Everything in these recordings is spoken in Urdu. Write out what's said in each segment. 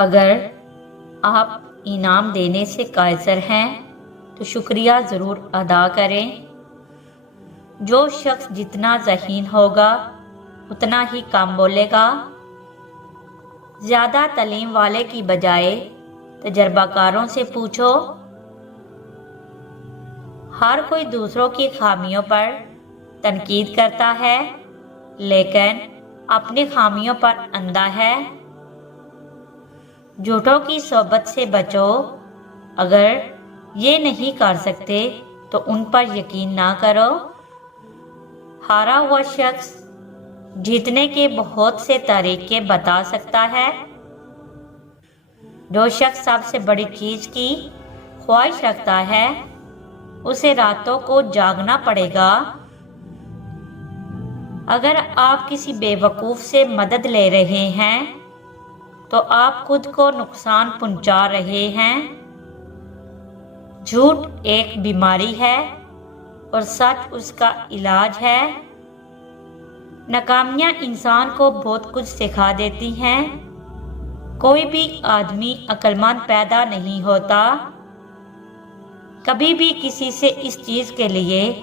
اگر آپ انعام دینے سے قاصر ہیں تو شکریہ ضرور ادا کریں۔ جو شخص جتنا ذہین ہوگا اتنا ہی کم بولے گا۔ زیادہ تعلیم والے کی بجائے تجربہ کاروں سے پوچھو۔ ہر کوئی دوسروں کی خامیوں پر تنقید کرتا ہے لیکن اپنی خامیوں پر اندھا ہے۔ جھوٹوں کی صحبت سے بچو۔ اگر یہ نہیں کر سکتے تو ان پر یقین نہ کرو۔ ہارا ہوا شخص جیتنے کے بہت سے طریقے بتا سکتا ہے۔ جو شخص سب سے بڑی چیز کی خواہش رکھتا ہے اسے راتوں کو جاگنا پڑے گا۔ اگر آپ کسی بے وقوف سے مدد لے رہے ہیں تو آپ خود کو نقصان پہنچا رہے ہیں۔ جھوٹ ایک بیماری ہے اور سچ اس کا علاج ہے۔ ناکامیاں انسان کو بہت کچھ سکھا دیتی ہیں۔ کوئی بھی آدمی عقل مند پیدا نہیں ہوتا۔ کبھی بھی کسی سے اس چیز کے لیے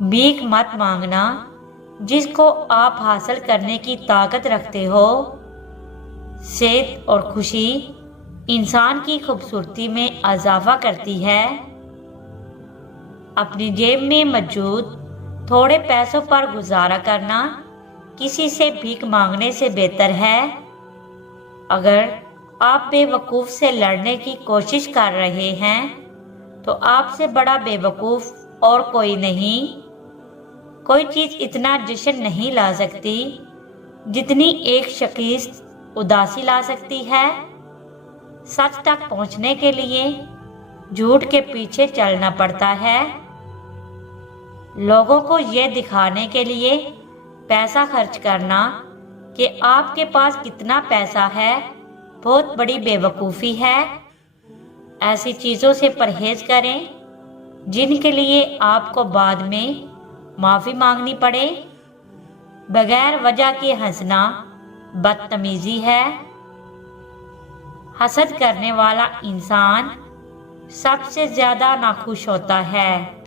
بھیک مت مانگنا جس کو آپ حاصل کرنے کی طاقت رکھتے ہو۔ صحت اور خوشی انسان کی خوبصورتی میں اضافہ کرتی ہے۔ اپنی جیب میں موجود تھوڑے پیسوں پر گزارا کرنا کسی سے بھیک مانگنے سے بہتر ہے۔ اگر آپ بے وقوف سے لڑنے کی کوشش کر رہے ہیں تو آپ سے بڑا بے وقوف اور کوئی نہیں۔ کوئی چیز اتنا جشن نہیں لا سکتی جتنی ایک شخص اداسی لا سکتی ہے۔ سچ تک پہنچنے کے لیے جھوٹ کے پیچھے چلنا پڑتا ہے۔ لوگوں کو یہ دکھانے کے لیے پیسہ خرچ کرنا کہ آپ کے پاس کتنا پیسہ ہے بہت بڑی بے وقوفی ہے۔ ایسی چیزوں سے پرہیز کریں جن کے لیے آپ کو بعد میں معافی مانگنی پڑے۔ بغیر وجہ کے ہنسنا بدتمیزی ہے۔ حسد کرنے والا انسان سب سے زیادہ ناخوش ہوتا ہے۔